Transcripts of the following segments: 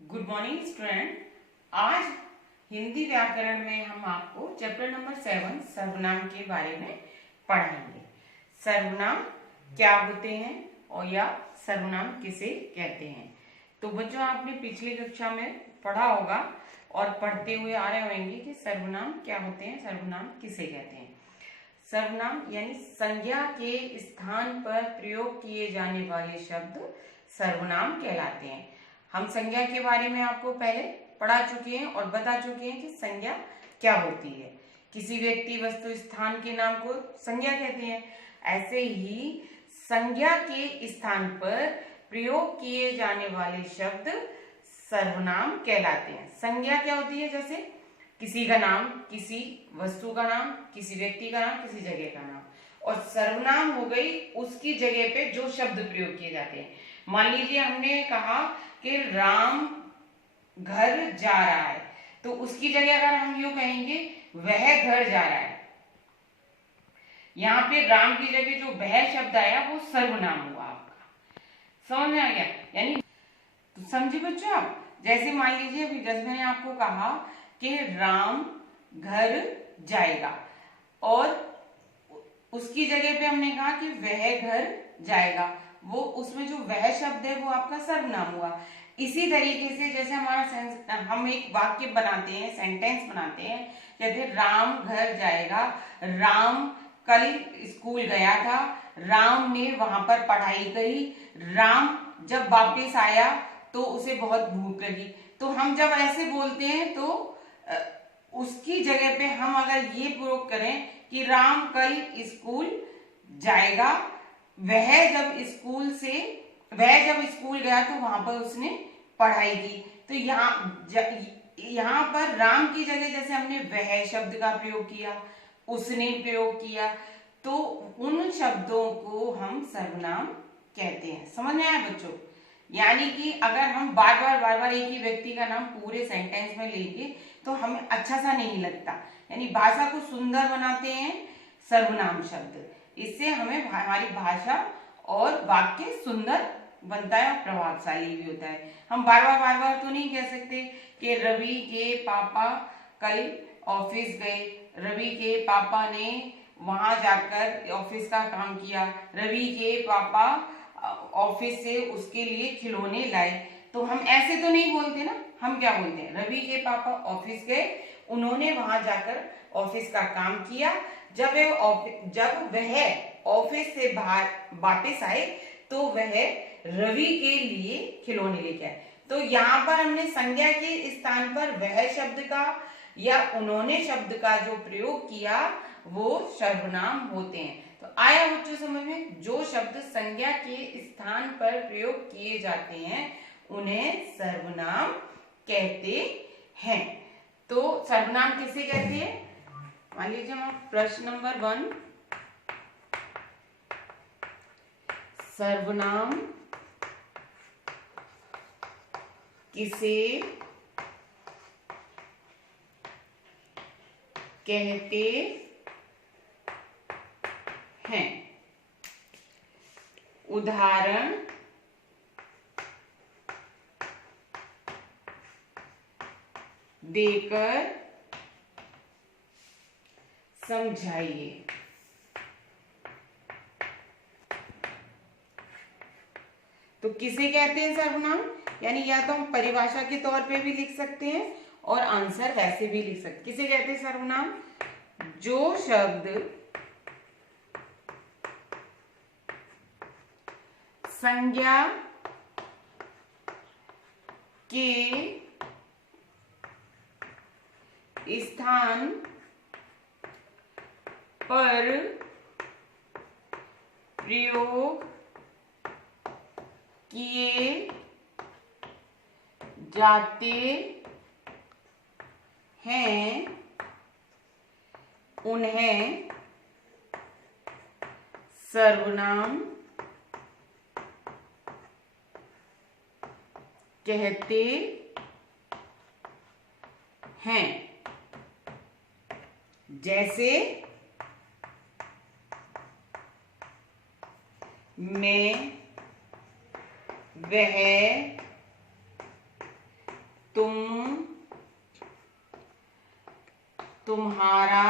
Good morning student. आज हिंदी व्याकरण में हम आपको चैप्टर नंबर 7 सर्वनाम के बारे में पढ़ाएंगे। सर्वनाम क्या होते हैं और या सर्वनाम किसे कहते हैं। तो बच्चों, आपने पिछली कक्षा में पढ़ा होगा और पढ़ते हुए आ रहे होंगे कि सर्वनाम क्या होते हैं, सर्वनाम किसे कहते हैं। सर्वनाम यानी संज्ञा के स्थान पर प्रयोग किए जाने वाले शब्द सर्वनाम कहलाते हैं। हम संज्ञा के बारे में आपको पहले पढ़ा चुके हैं और बता चुके हैं कि संज्ञा क्या होती है। किसी व्यक्ति, वस्तु, स्थान के नाम को संज्ञा कहते हैं। ऐसे ही संज्ञा के स्थान पर प्रयोग किए जाने वाले शब्द सर्वनाम कहलाते हैं। संज्ञा क्या होती है? जैसे किसी का नाम, किसी वस्तु का नाम, किसी व्यक्ति का नाम, किसी जगह का नाम। और सर्वनाम हो गई उसकी जगह पे जो शब्द प्रयोग किए जाते हैं। मान लीजिए हमने कहा कि राम घर जा रहा है, तो उसकी जगह अगर हम यूं कहेंगे वह घर जा रहा है, यहाँ पे राम की जगह जो वह शब्द आया वो सर्वनाम हुआ आपका। समझ में आ गया? यानी तो समझे बच्चों आप? जैसे मान लीजिए अभी जैसे मैंने आपको कहा कि राम घर जाएगा और उसकी जगह पे हमने कहा कि वह घर जाएगा, वो उसमें जो वह शब्द है वो आपका सर्वनाम हुआ। इसी तरीके से जैसे हम एक वाक्य बनाते हैं, सेंटेंस बनाते हैं, जैसे राम घर जाएगा, राम कल स्कूल गया था, राम ने वहां पर पढ़ाई करी, राम जब वापस आया तो उसे बहुत भूख लगी। तो हम जब ऐसे बोलते हैं तो उसकी जगह पे हम अगर ये प्रयोग करें कि राम कल स्कूल जाएगा, वह जब स्कूल गया तो वहां पर उसने पढ़ाई की, तो यहाँ पर राम की जगह जैसे हमने वह शब्द का प्रयोग किया, उसने प्रयोग किया, तो उन शब्दों को हम सर्वनाम कहते हैं। समझ में आया बच्चों? यानी कि अगर हम बार बार एक ही व्यक्ति का नाम पूरे सेंटेंस में लेंगे तो हमें अच्छा सा नहीं लगता। यानी भाषा को सुंदर बनाते हैं सर्वनाम शब्द, इससे हमें हमारी भाषा और वाक्य सुंदर बनता है और प्रभावशाली भी होता है। हम बार बार तो नहीं कह सकते कि रवि के पापा कल ऑफिस गए, रवि के पापा ने वहां जाकर ऑफिस का काम किया, रवि के पापा ऑफिस से उसके लिए खिलौने लाए। तो हम ऐसे तो नहीं बोलते ना, हम क्या बोलते हैं? रवि के पापा ऑफिस गए, उन्होंने वहां जाकर ऑफिस का काम किया, जब वह ऑफिस से बाहर वापस आए तो वह रवि के लिए खिलौने लेके आए। तो यहाँ पर हमने संज्ञा के स्थान पर वह शब्द का या उन्होंने शब्द का जो प्रयोग किया वो सर्वनाम होते हैं। तो आया बच्चों समझ में? जो शब्द संज्ञा के स्थान पर प्रयोग किए जाते हैं उन्हें सर्वनाम कहते हैं। तो सर्वनाम किसे कहते हैं? मान लीजिए हम प्रश्न नंबर 1, सर्वनाम किसे कहते हैं? उदाहरण देकर समझाइए। तो किसे कहते हैं सर्वनाम? यानी या तो हम परिभाषा के तौर पे भी लिख सकते हैं और आंसर वैसे भी लिख सकते हैं। किसे कहते हैं सर्वनाम? जो शब्द संज्ञा के स्थान पर प्रयोग किए जाते हैं उन्हें सर्वनाम कहते हैं। जैसे मैं, वह, तुम्हारा,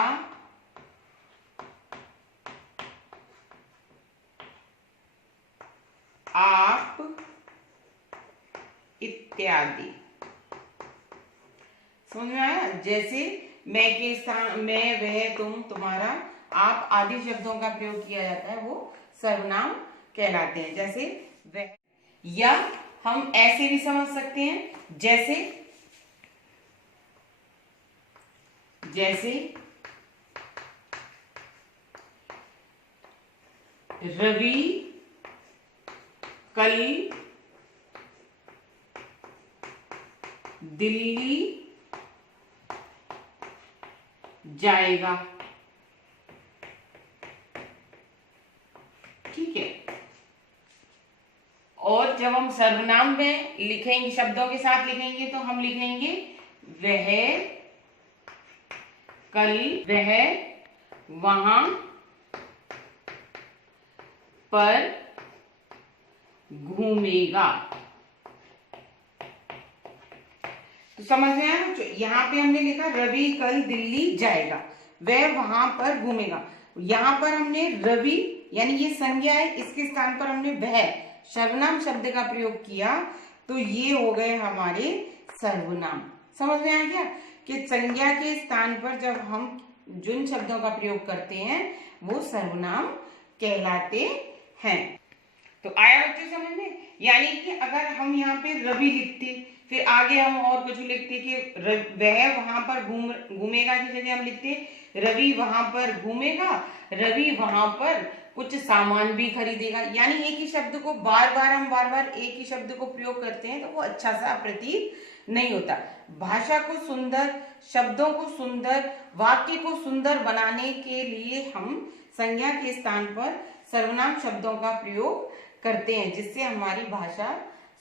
आप इत्यादि। समझ में आया? जैसे मैं के स्थान मैं, वह, तुम, तुम्हारा, आप आदि शब्दों का प्रयोग किया जाता है, वो सर्वनाम कहलाते हैं। जैसे वह, या हम ऐसे भी समझ सकते हैं, जैसे रवि कल दिल्ली जाएगा। ठीक है। और जब हम सर्वनाम में लिखेंगे, शब्दों के साथ लिखेंगे, तो हम लिखेंगे वह कल, वह वहां पर घूमेगा। तो समझ में आया? यहाँ पे हमने लिखा रवि कल दिल्ली जाएगा, वह वहां पर घूमेगा। यहाँ पर हमने रवि यानी ये संज्ञा है, इसके स्थान पर हमने वह सर्वनाम शब्द का प्रयोग किया, तो ये हो गए हमारे सर्वनाम। समझ में आ गया कि संज्ञा के स्थान पर जब हम जिन शब्दों का प्रयोग करते हैं वो सर्वनाम कहलाते हैं। तो आया बच्चों समझ में? यानी कि अगर हम यहाँ पे रवि लिखते, फिर आगे हम और कुछ लिखते कि वह वहां पर घूमेगा की जगह हम लिखते रवि वहां पर घूमेगा, रवि वहां पर कुछ सामान भी खरीदेगा। यानी एक ही शब्द को बार बार एक ही शब्द को प्रयोग करते हैं, तो वो अच्छा सा प्रतीत नहीं होता। भाषा को सुंदर, शब्दों को सुंदर, वाक्य को सुंदर बनाने के लिए हम संज्ञा के स्थान पर सर्वनाम शब्दों का प्रयोग करते हैं, जिससे हमारी भाषा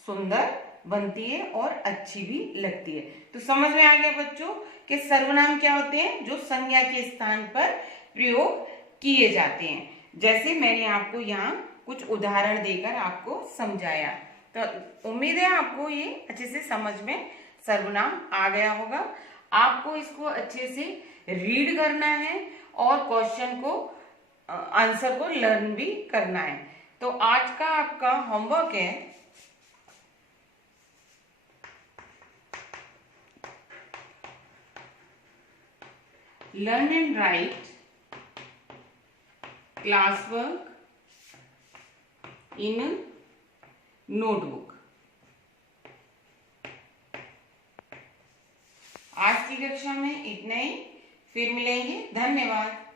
सुंदर बनती है और अच्छी भी लगती है। तो समझ में आ गया बच्चों कि सर्वनाम क्या होते हैं? जो संज्ञा के स्थान पर प्रयोग किए जाते हैं। जैसे मैंने आपको यहाँ कुछ उदाहरण देकर आपको समझाया, तो उम्मीद है आपको ये अच्छे से समझ में सर्वनाम आ गया होगा। आपको इसको अच्छे से रीड करना है और क्वेश्चन को, आंसर को लर्न भी करना है। तो आज का आपका होमवर्क है learn and right class work in notebook. आज की कक्षा में इतना ही, फिर मिलेंगे। धन्यवाद।